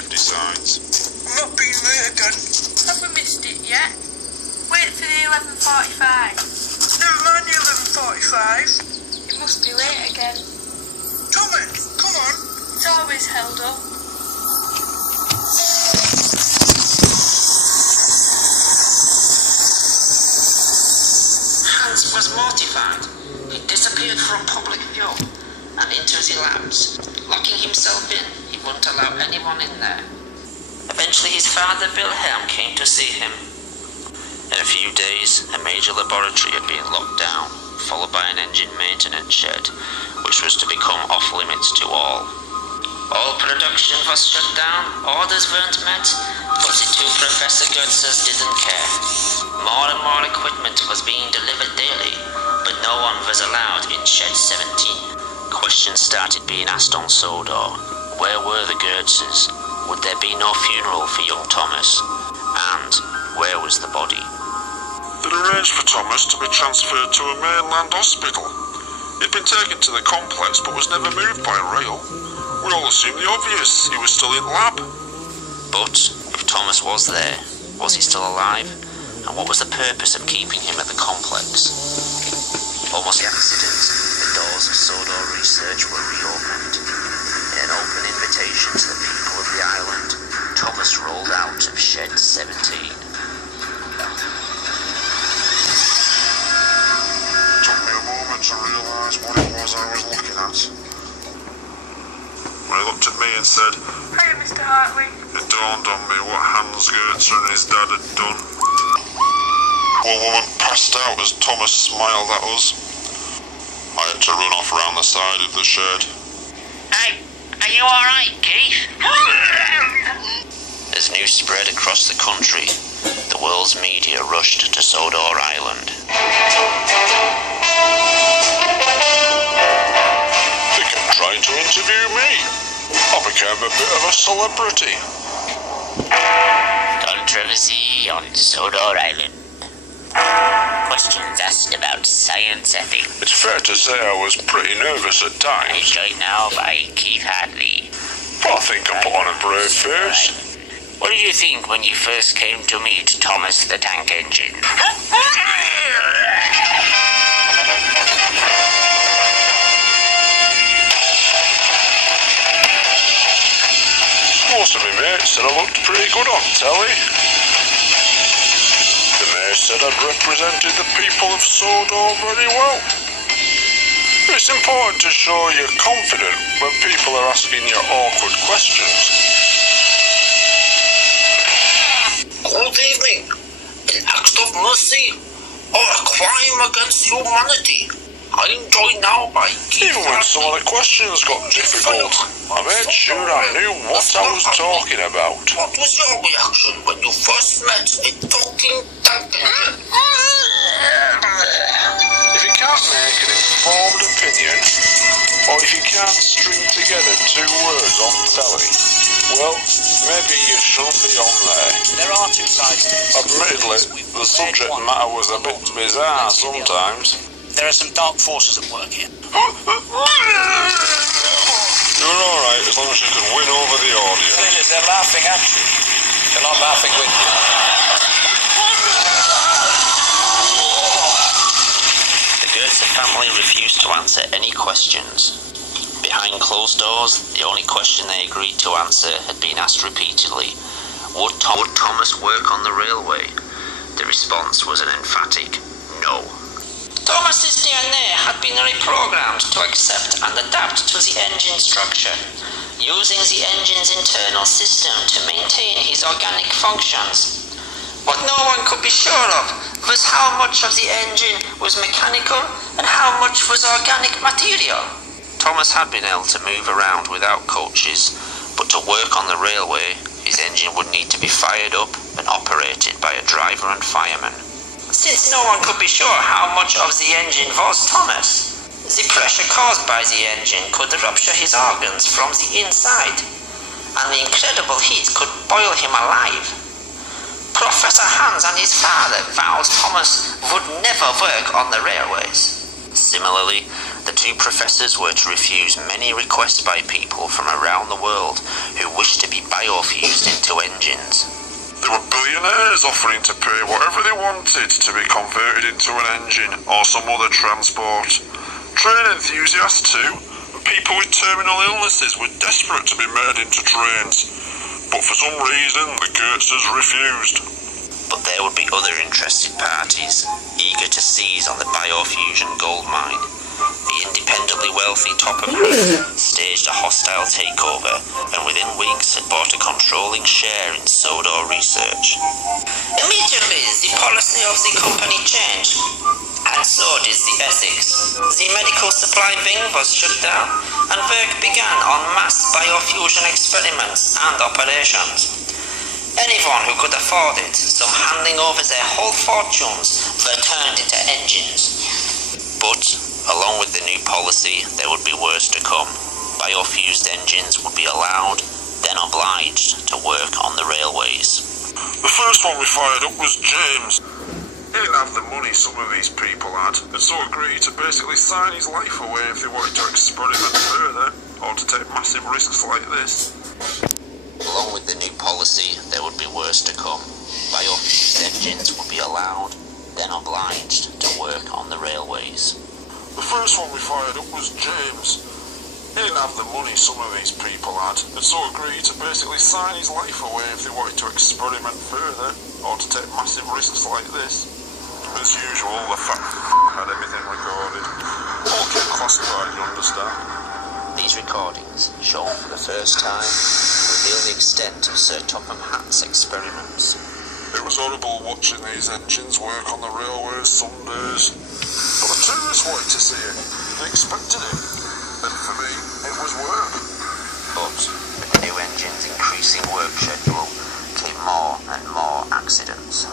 safety signs. I'm not being late again. Have we missed it yet? Wait for the 11:45. Never mind the 11:45. It must be late again. Tommy, come on. It's always held up. Hans was mortified. He disappeared from public view and into the labs. Locking himself in, he wouldn't allow anyone in there. Eventually his father Wilhelm came to see him. In a few days, a major laboratory had been locked down, followed by an engine maintenance shed, which was to become off-limits to all. All production was shut down, orders weren't met, but the two Professor Goetzes didn't care. More and more equipment was being delivered daily, but no one was allowed in Shed 17. Questions started being asked on Sodor. Where were the Goetzes? Would there be no funeral for young Thomas? And where was the body? They'd arranged for Thomas to be transferred to a mainland hospital. He'd been taken to the complex but was never moved by rail. We all assumed the obvious, he was still in lab. But if Thomas was there, was he still alive? And what was the purpose of keeping him at the complex? Almost by accident, the doors of Sodor Research were reopened. In an open invitation to the people of the island, Thomas rolled out of Shed 17. Took me a moment to realise what it was I was looking at. When he looked at me and said, Hiya, Mr. Hartley. it dawned on me what Hans Goetzer and his dad had done. One woman passed out as Thomas smiled at us. I had to run off round the side of the shed. Hey, are you alright, Keith? As news spread across the country, the world's media rushed to Sodor Island. They kept trying to interview me. I became a bit of a celebrity. Controversy on Sodor Island. Questions asked about science ethics. It's fair to say I was pretty nervous at times, Joined now by Keith Hartley. but I think I put on a brave face. What did you think when you first came to meet Thomas the Tank Engine? Most of my mates said I looked pretty good on telly. The mayor said I'd represented the people of Sodor very well. It's important to show you're confident when people are asking you awkward questions. Good evening. An act of mercy or a crime against humanity? I'm joined now by Keith Even when some of the questions got difficult, I made sure I knew what I was talking about. What was your reaction when you first met a talking tank engine? If you can't make an informed opinion, or if you can't string together two words on telly, well, maybe you shouldn't be on there. There are two sides to this. Admittedly, the subject matter was a bit bizarre sometimes. There are some dark forces at work here. You're alright as long as you can win over the audience. They're laughing at you. They're not laughing with you. The Goetze family refused to answer any questions. Behind closed doors, the only question they agreed to answer had been asked repeatedly. Would Thomas work on the railway? The response was an emphatic no. Thomas's DNA had been reprogrammed to accept and adapt to the engine structure, using the engine's internal system to maintain his organic functions. What no one could be sure of was how much of the engine was mechanical and how much was organic material. Thomas had been able to move around without coaches, but to work on the railway, his engine would need to be fired up and operated by a driver and fireman. Since no one could be sure how much of the engine was Thomas, the pressure caused by the engine could rupture his organs from the inside, and the incredible heat could boil him alive. Professor Hans and his father vowed Thomas would never work on the railways. Similarly, The two professors were to refuse many requests by people from around the world who wished to be biofused into engines. There were billionaires offering to pay whatever they wanted to be converted into an engine or some other transport. Train enthusiasts too, and people with terminal illnesses were desperate to be made into trains. But for some reason, the Goetzes refused. But there would be other interested parties, eager to seize on the biofusion gold mine. The independently wealthy Topograph staged a hostile takeover and within weeks had bought a controlling share in Sodor research. Immediately, the policy of the company changed, and so did the ethics. The medical supply wing was shut down, and work began on mass biofusion experiments and operations. Anyone who could afford it, some handing over their whole fortunes, were turned into engines. But along with the new policy, there would be worse to come. Biofused engines would be allowed, then obliged, to work on the railways. The first one we fired up was James. He didn't have the money some of these people had, and so agreed to basically sign his life away if they wanted to experiment further, or to take massive risks like this. Along with the new policy, there would be worse to come. Biofused engines would be allowed, then obliged, to work on the railways. The first one we fired up was James. He didn't have the money some of these people had, and so agreed to basically sign his life away if they wanted to experiment further, or to take massive risks like this. As usual, the had everything recorded. All kept classified, you understand? These recordings, shown for the first time, reveal the extent of Sir Topham Hatt's experiments. It was horrible watching these engines work on the railways some days. But the tourists wanted to see it. They expected it. And for me, it was work. But with the new engine's increasing work schedule came more and more accidents.